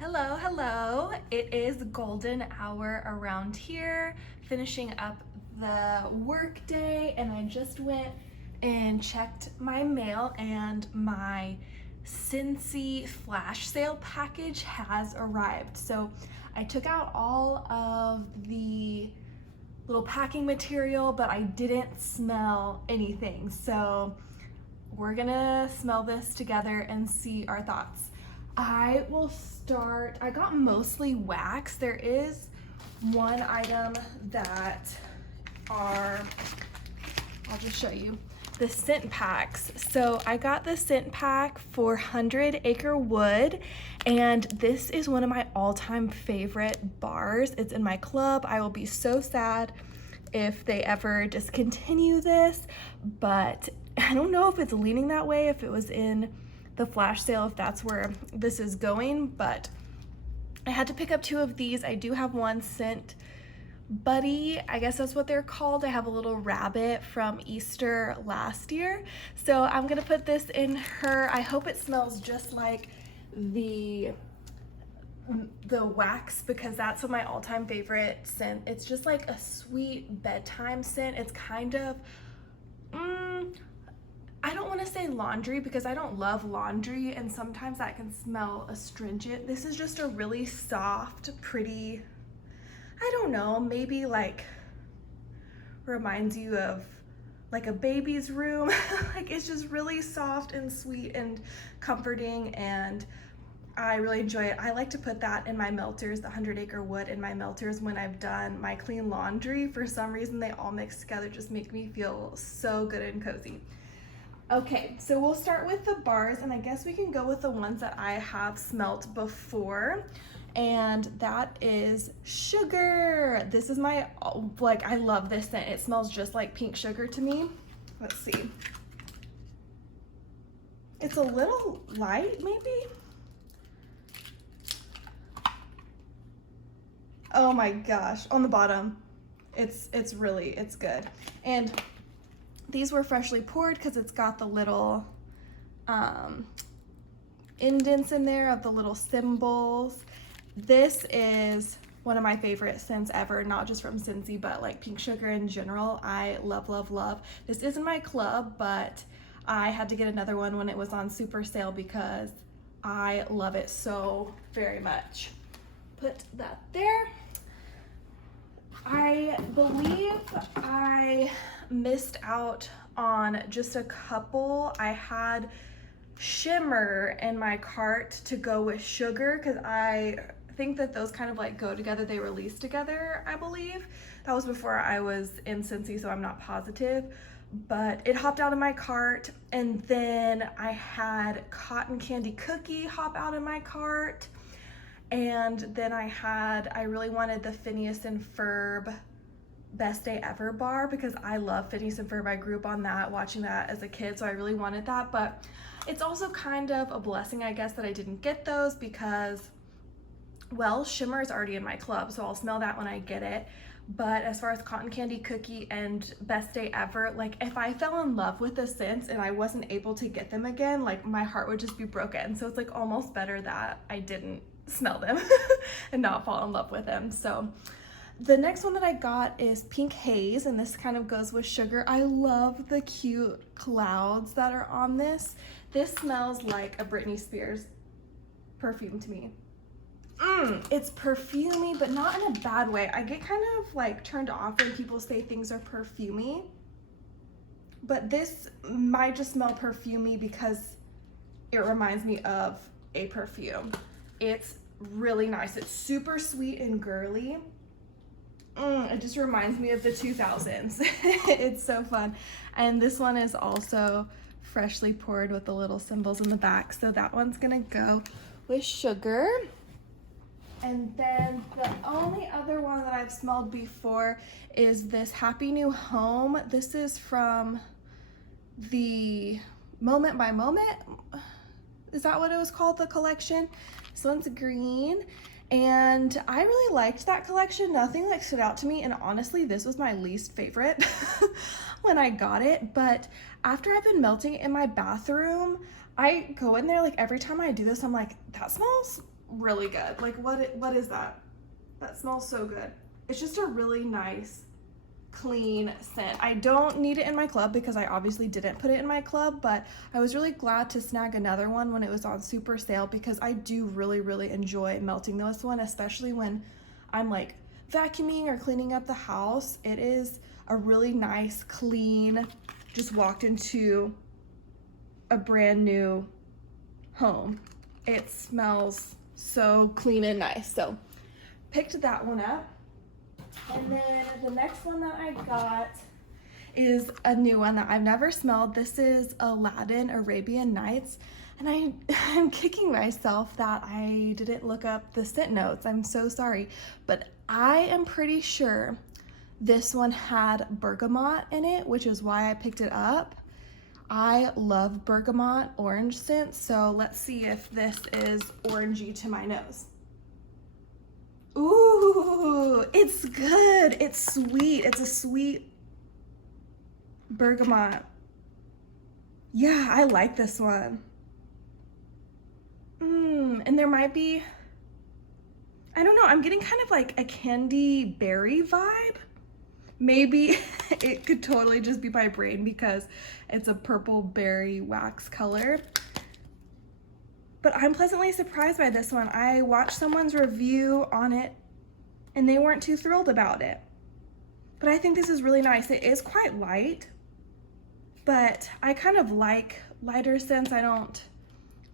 Hello, hello. It is golden hour around here, finishing up the work day, and I just went and checked my mail, and my Scentsy flash sale package has arrived. So I took out all of the little packing material, but I didn't smell anything. So we're gonna smell this together and see our thoughts. I will start, I got mostly wax. There is one item that are, I'll just show you, the scent packs. So I got the scent pack for 100 Acre Wood, and this is one of my all-time favorite bars. It's in my club. I will be so sad if they ever discontinue this, but I don't know if it's leaning that way, if it was in the flash sale, if that's where this is going, but I had to pick up two of these. I do have one scent buddy, I guess that's what they're called. I have a little rabbit from Easter last year, so I'm gonna put this in her. I hope it smells just like the wax, because that's my all-time favorite scent. It's just like a sweet bedtime scent. It's kind of I don't want to say laundry because I don't love laundry, and sometimes that can smell astringent. This is just a really soft, pretty, I don't know, maybe like reminds you of like a baby's room. Like, it's just really soft and sweet and comforting, and I really enjoy it. I like to put that in my melters, the 100 Acre Wood in my melters when I've done my clean laundry. For some reason, they all mix together, just make me feel so good and cozy. Okay, so we'll start with the bars, and I guess we can go with the ones that I have smelt before, and that is Sugar. This is my, like, I love this scent. It smells just like pink sugar to me. Let's see. It's a little light, maybe? Oh my gosh, on the bottom, it's good. And these were freshly poured because it's got the little indents in there of the little symbols. This is one of my favorite scents ever, not just from Scentsy, but like pink sugar in general. I love, love, love. This isn't my club, but I had to get another one when it was on super sale because I love it so very much. Put that there. I believe I missed out on just a couple. I had Shimmer in my cart to go with Sugar because I think that those kind of like go together. They release together, I believe. That was before I was in Scentsy, so I'm not positive, but it hopped out of my cart. And then I had Cotton Candy Cookie hop out of my cart. And then I really wanted the Phineas and Ferb Best Day Ever bar because I love Phineas and Ferb. I grew up on that, watching that as a kid, so I really wanted that. But it's also kind of a blessing, I guess, that I didn't get those because, well, Shimmer is already in my club, so I'll smell that when I get it. But as far as Cotton Candy Cookie and Best Day Ever, like, if I fell in love with the scents and I wasn't able to get them again, like, my heart would just be broken. So it's like almost better that I didn't smell them and not fall in love with them. So the next one that I got is Pink Haze, and this kind of goes with Sugar. I love the cute clouds that are on this. This smells like a Britney Spears perfume to me. It's perfumey, but not in a bad way. I get kind of like turned off when people say things are perfumey, but this might just smell perfumey because it reminds me of a perfume. It's really nice. It's super sweet and girly. It just reminds me of the 2000s. It's so fun. And this one is also freshly poured with the little symbols in the back. So that one's gonna go with Sugar. And then the only other one that I've smelled before is this Happy New Home. This is from the Moment by Moment. Is that what it was called, the collection? This one's green, and I really liked that collection. Nothing like stood out to me, and honestly, this was my least favorite when I got it. But after I've been melting it in my bathroom, I go in there, like every time I do this, I'm like, that smells really good. Like what is that? That smells so good. It's just a really nice, clean scent. I don't need it in my club because I obviously didn't put it in my club, but I was really glad to snag another one when it was on super sale because I do really enjoy melting this one, especially when I'm like vacuuming or cleaning up the house. It is a really nice, clean, just walked into a brand new home. It smells so clean and nice. So picked that one up. And then the next one that I got is a new one that I've never smelled. This is Aladdin Arabian Nights. And I'm kicking myself that I didn't look up the scent notes. I'm so sorry. But I am pretty sure this one had bergamot in it, which is why I picked it up. I love bergamot orange scent, so let's see if this is orangey to my nose. Ooh, it's good. It's sweet. It's a sweet bergamot. Yeah, I like this one. And there might be, I don't know, I'm getting kind of like a candy berry vibe. Maybe it could totally just be my brain because it's a purple berry wax color. But I'm pleasantly surprised by this one. I watched someone's review on it and they weren't too thrilled about it. But I think this is really nice. It is quite light, but I kind of like lighter scents. I don't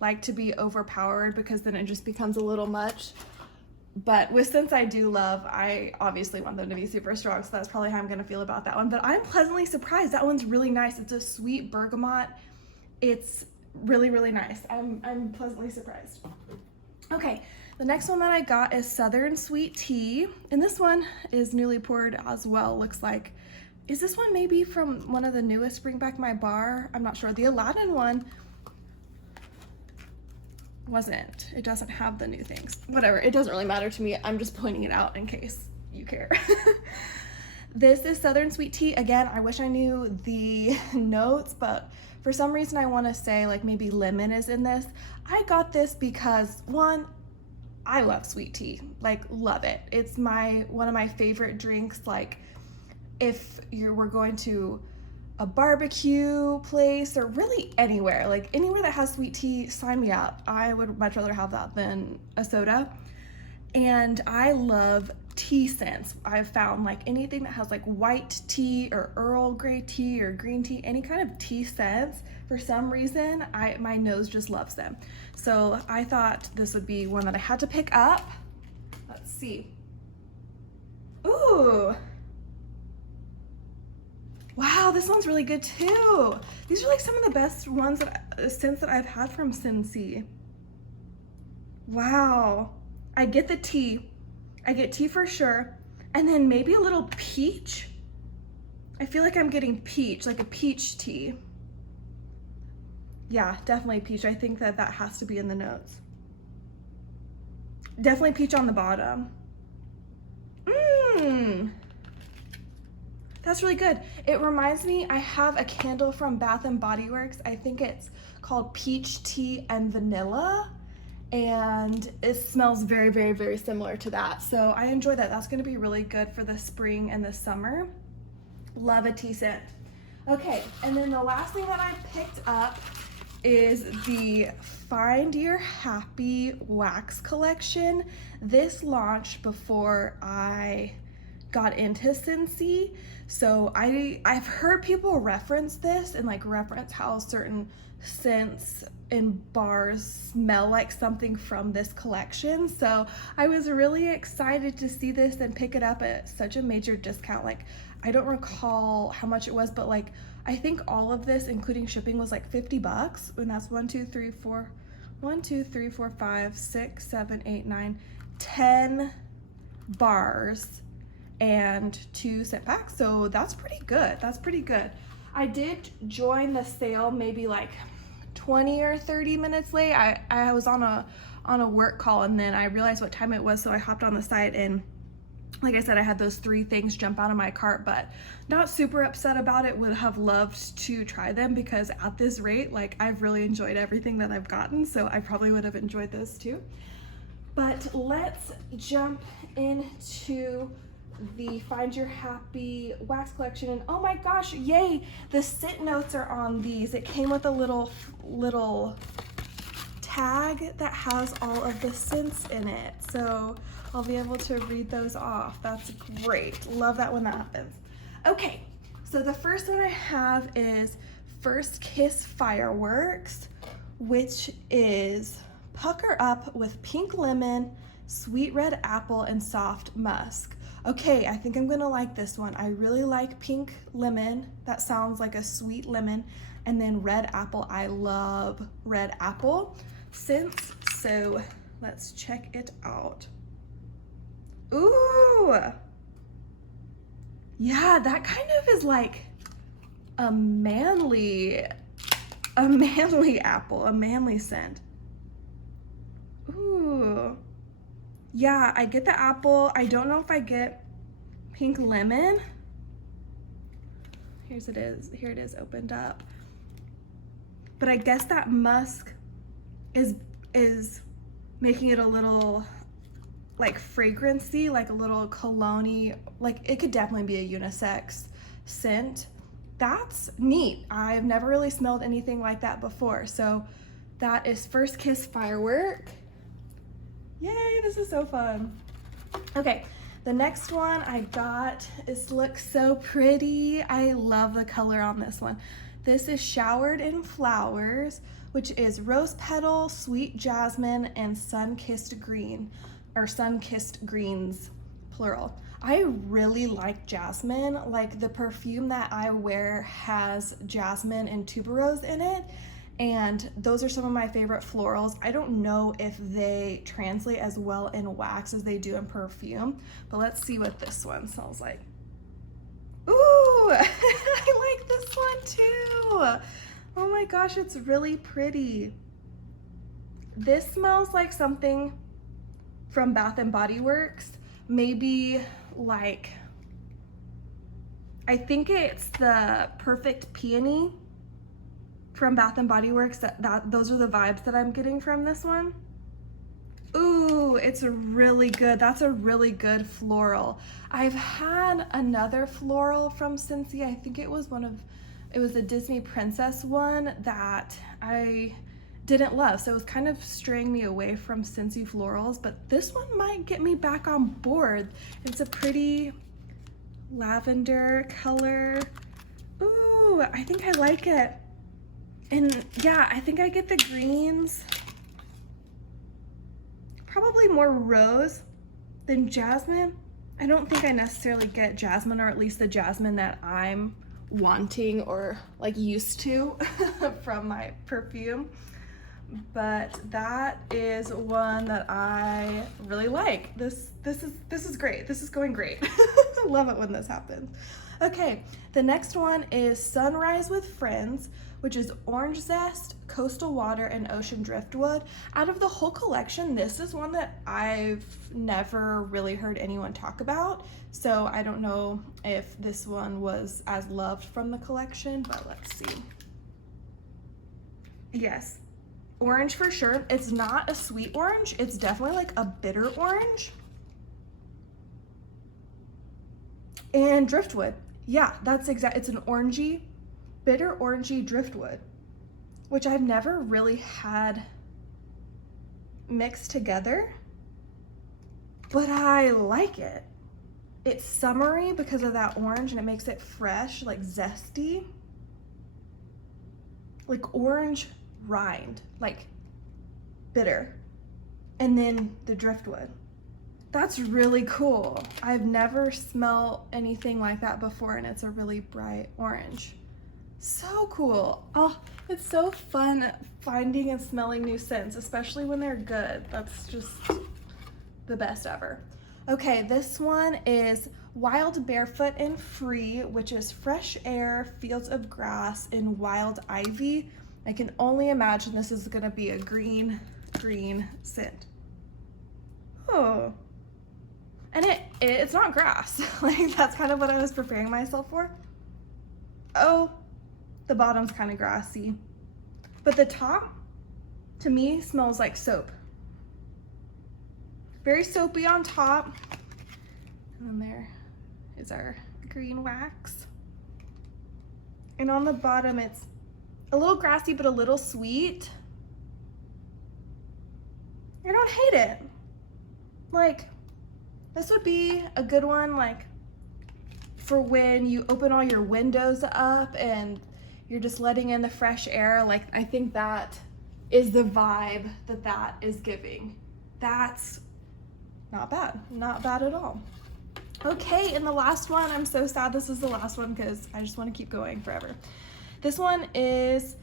like to be overpowered because then it just becomes a little much. But with scents I do love, I obviously want them to be super strong, so that's probably how I'm gonna feel about that one. But I'm pleasantly surprised. That one's really nice. It's a sweet bergamot. It's really nice. I'm pleasantly surprised. Okay, the next one that I got is Southern Sweet Tea, and this one is newly poured as well, looks like. Is this one maybe from one of the newest Bring Back My Bar? I'm not sure. The Aladdin one wasn't. It doesn't have the new things. Whatever, it doesn't really matter to me. I'm just pointing it out in case you care. This is Southern Sweet Tea. Again, I wish I knew the notes, but for some reason I want to say like maybe lemon is in this. I got this because one, I love sweet tea, like love it. It's one of my favorite drinks. Like if we're going to a barbecue place or really anywhere, like anywhere that has sweet tea, sign me up. I would much rather have that than a soda. And I love tea scents. I've found like anything that has like white tea or Earl Grey tea or green tea, any kind of tea scents, for some reason, my nose just loves them. So I thought this would be one that I had to pick up. Let's see. Ooh. Wow, this one's really good too. These are like some of the best ones scents that I've had from Scentsy. Wow. I get the tea. I get tea for sure. And then maybe a little peach. I feel like I'm getting peach, like a peach tea. Yeah, definitely peach. I think that has to be in the notes. Definitely peach on the bottom. That's really good. It reminds me, I have a candle from Bath and Body Works. I think it's called Peach Tea and Vanilla. And it smells very similar to that. So I enjoy that. That's gonna be really good for the spring and the summer. Love a tea scent. Okay, and then the last thing that I picked up is the Find Your Happy Wax Collection. This launched before I got into Scentsy. So I've heard people reference this and like reference how certain scents in bars smell like something from this collection. So I was really excited to see this and pick it up at such a major discount. Like I don't recall how much it was, but like I think all of this, including shipping, was like $50, and that's 10 bars and 2 scent packs. So that's pretty good. That's pretty good. I did join the sale maybe like 20 or 30 minutes late. I was on a work call and then I realized what time it was, so I hopped on the site, and like I said, I had those 3 things jump out of my cart, but not super upset about it. Would have loved to try them because at this rate, like I've really enjoyed everything that I've gotten, so I probably would have enjoyed those too. But let's jump into the Find Your Happy wax collection. And oh my gosh, yay, the scent notes are on these. It came with a little tag that has all of the scents in it. So I'll be able to read those off. That's great. Love that when that happens. Okay, so the first one I have is First Kiss Fireworks, which is Pucker Up with pink lemon, sweet red apple, and soft musk. Okay, I think I'm gonna like this one. I really like pink lemon. That sounds like a sweet lemon. And then red apple. I love red apple scents. So let's check it out. Ooh. Yeah, that kind of is like a manly apple, a manly scent. Ooh. Yeah, I get the apple. I don't know if I get pink lemon. Here it is opened up. But I guess that musk is making it a little like fragrancy, like a little cologne-y. Like it could definitely be a unisex scent. That's neat. I've never really smelled anything like that before. So that is First Kiss Firework. Yay, this is so fun. Okay, the next one I got looks so pretty. I love the color on this one. This is Showered in Flowers, which is rose petal, sweet jasmine, and sun-kissed green, or sun-kissed greens, plural. I really like jasmine. Like the perfume that I wear has jasmine and tuberose in it, and those are some of my favorite florals. I don't know if they translate as well in wax as they do in perfume, but let's see what this one smells like. Ooh, I like this one too. Oh my gosh, it's really pretty. This smells like something from Bath and Body Works. Maybe like, I think it's the Perfect Peony from Bath and Body Works. Those are the vibes that I'm getting from this one. Ooh, it's really good. That's a really good floral. I've had another floral from Scentsy. I think it was a Disney princess one that I didn't love. So it was kind of straying me away from Scentsy florals, but this one might get me back on board. It's a pretty lavender color. Ooh, I think I like it. And yeah, I think I get the greens. Probably more rose than jasmine. I don't think I necessarily get jasmine, or at least the jasmine that I'm wanting or like used to from my perfume. But that is one that I really like. This is great. This is going great. I love it when this happens. Okay, the next one is Sunrise with Friends, which is orange zest, coastal water, and ocean driftwood. Out of the whole collection, this is one that I've never really heard anyone talk about. So I don't know if this one was as loved from the collection, but let's see. Yes, orange for sure. It's not a sweet orange. It's definitely like a bitter orange. And driftwood. Yeah, that's exact. It's an orangey, bitter orangey driftwood, which I've never really had mixed together, but I like it. It's summery because of that orange, and it makes it fresh, like zesty, like orange rind, like bitter, and then the driftwood. That's really cool. I've never smelled anything like that before, and it's a really bright orange. So cool. Oh, it's so fun finding and smelling new scents, especially when they're good. That's just the best ever. Okay, this one is Wild Barefoot and Free, which is fresh air, fields of grass, and wild ivy. I can only imagine this is gonna be a green scent. Oh. And it's not grass. Like, that's kind of what I was preparing myself for. Oh, the bottom's kind of grassy. But the top, to me, smells like soap. very soapy on top. And then there is our green wax. And on the bottom, it's a little grassy, but a little sweet. I don't hate it. Like, this would be a good one, like, for when you open all your windows up and you're just letting in the fresh air. Like, I think that is the vibe that that is giving. That's not bad, not bad at all. Okay, and the last one, I'm so sad this is the last one because I just want to keep going forever. This one is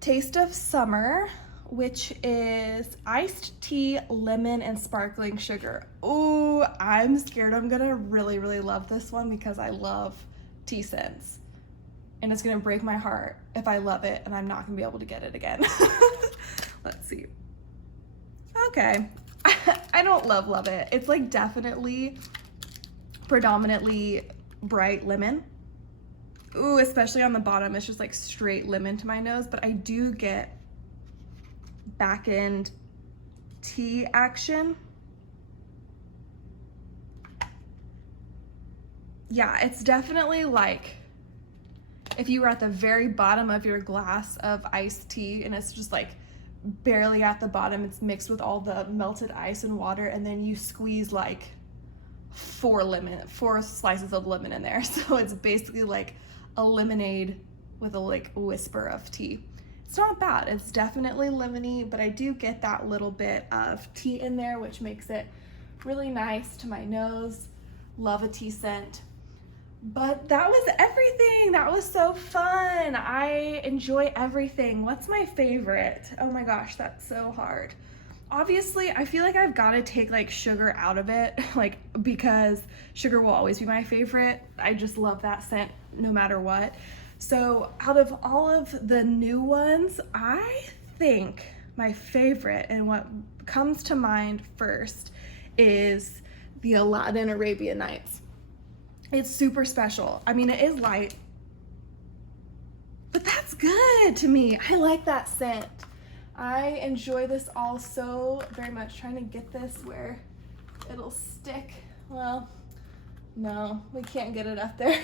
Taste of Summer, which is iced tea, lemon, and sparkling sugar. Ooh, I'm scared I'm gonna really, really love this one because I love tea scents. And it's gonna break my heart if I love it and I'm not gonna be able to get it again. Let's see. Okay, I don't love it. It's like definitely predominantly bright lemon. Ooh, especially on the bottom, it's just like straight lemon to my nose, but I do get back end tea action. Yeah, it's definitely like if you were at the very bottom of your glass of iced tea and it's just like barely at the bottom, it's mixed with all the melted ice and water, and then you squeeze like 4 slices of lemon in there. So it's basically like a lemonade with a like whisper of tea. It's not bad. It's definitely lemony, but I do get that little bit of tea in there, which makes it really nice to my nose. Love a tea scent. But that was everything. That was so fun. I enjoy everything. What's my favorite? Oh my gosh, that's so hard. Obviously, I feel like I've got to take like sugar out of it, like, because sugar will always be my favorite. I just love that scent no matter what. So out of all of the new ones, I think my favorite and what comes to mind first is the Aladdin Arabian Nights. It's super special. I mean, it is light, but that's good to me. I like that scent. I enjoy this all so very much. Trying to get this where it'll stick. Well, no, we can't get it up there.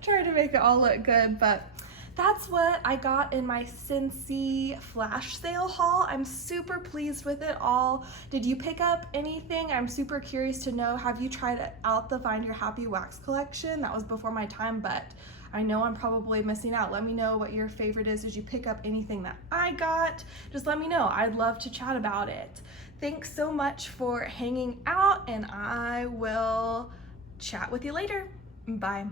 Trying to make it all look good, but that's what I got in my Scentsy flash sale haul. I'm super pleased with it all. Did you pick up anything? I'm super curious to know. Have you tried out the Find Your Happy wax collection? That was before my time, but I know I'm probably missing out. Let me know what your favorite is. Did you pick up anything that I got? Just let me know. I'd love to chat about it. Thanks so much for hanging out, and I will chat with you later. Bye.